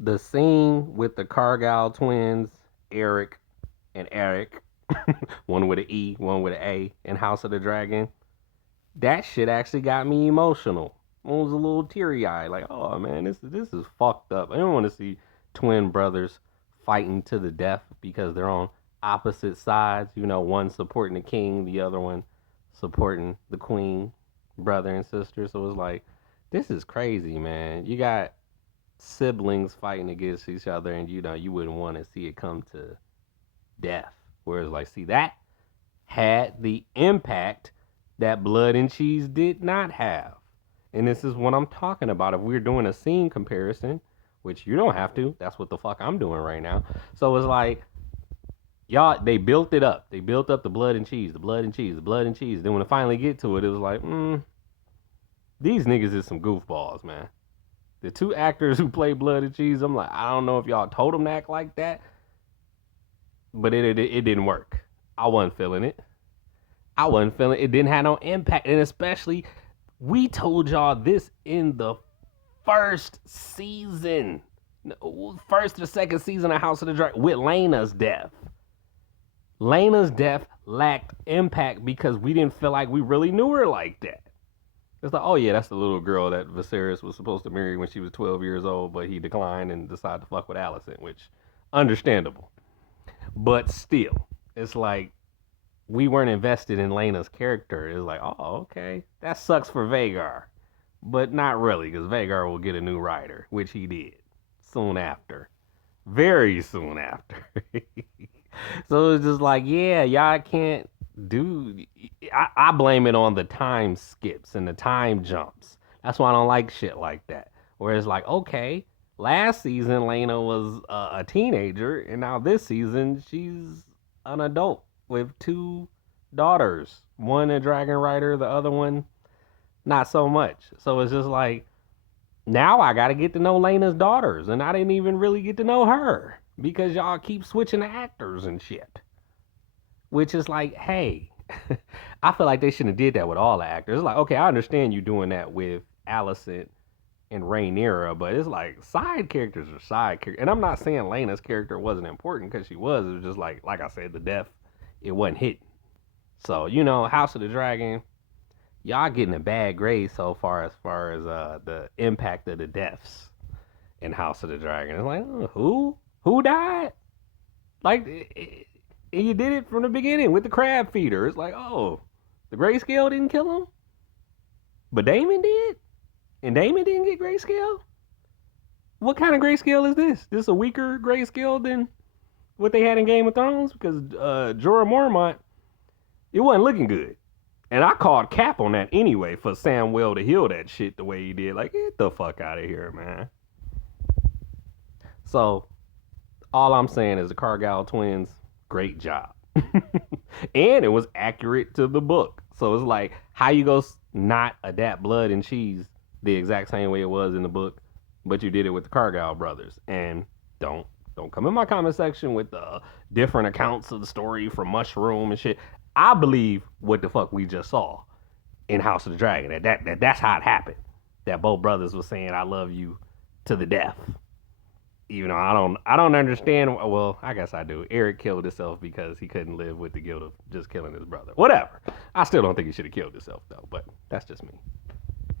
The scene with the Cargill twins, Eric and Eric, one with an E, one with an A, in House of the Dragon, that shit actually got me emotional. I was a little teary eyed, like, oh man, this is fucked up. I don't want to see twin brothers fighting to the death because they're on opposite sides. You know, one supporting the king, the other one supporting the queen, brother and sister. So it was like, this is crazy, man. You got siblings fighting against each other, and you know you wouldn't want to see it come to death. Whereas, like, see, that had the impact that Blood and Cheese did not have. And this is what I'm talking about. If we're doing a scene comparison, which you don't have to, that's what the fuck I'm doing right now. So it's like, y'all, they built it up. They built up the blood and cheese, the blood and cheese, the blood and cheese. Then when it finally get to it, it was like, these niggas is some goofballs, man. The two actors who play Blood and Cheese, I'm like, I don't know if y'all told them to act like that, but it didn't work. I wasn't feeling it. I wasn't feeling it. It didn't have no impact. And especially, we told y'all this in the first season. First or second season of House of the Dragon with Lena's death. Lena's death lacked impact because we didn't feel like we really knew her like that. It's like, oh yeah, that's the little girl that Viserys was supposed to marry when she was 12 years old, but he declined and decided to fuck with Alicent, which, understandable. But still, it's like, we weren't invested in Lena's character. It was like, oh, okay, that sucks for Vhagar. But not really, because Vhagar will get a new writer, which he did soon after. Very soon after. So it's just like, yeah, y'all can't do. I blame it on the time skips and the time jumps. That's why I don't like shit like that. Where it's like, okay, last season Lena was a teenager, and now this season she's an adult with two daughters. One a dragon rider, the other one not so much. So it's just like, now I got to get to know Lena's daughters, and I didn't even really get to know her because y'all keep switching the actors and shit. Which is like, hey, I feel like they shouldn't have did that with all the actors. It's like, okay, I understand you doing that with Alicent and Rhaenyra, but it's like side characters are side characters. And I'm not saying Lena's character wasn't important because she was. It was just like I said, the death, it wasn't hitting. So, you know, House of the Dragon, y'all getting a bad grade so far as the impact of the deaths in House of the Dragon. It's like, who? Who died? Like, you did it from the beginning with the crab feeder. It's like, oh, the grayscale didn't kill him, but Damon did, and Damon didn't get grayscale. What kind of grayscale is this? This a weaker grayscale than what they had in Game of Thrones? Because Jorah Mormont, it wasn't looking good. And I called cap on that anyway for Samwell to heal that shit the way he did. Like, get the fuck out of here, man. So, all I'm saying is the Cargill twins, great job. And it was accurate to the book. So it's like, how you go not adapt Blood and Cheese the exact same way it was in the book, but you did it with the Cargill brothers. And don't come in my comment section with the different accounts of the story from Mushroom and shit. I believe what the fuck we just saw in House of the Dragon. That's how it happened. That both brothers was saying I love you to the death. Even though I don't understand. Well, I guess I do. Eric killed himself because he couldn't live with the guilt of just killing his brother. Whatever. I still don't think he should have killed himself though. But that's just me.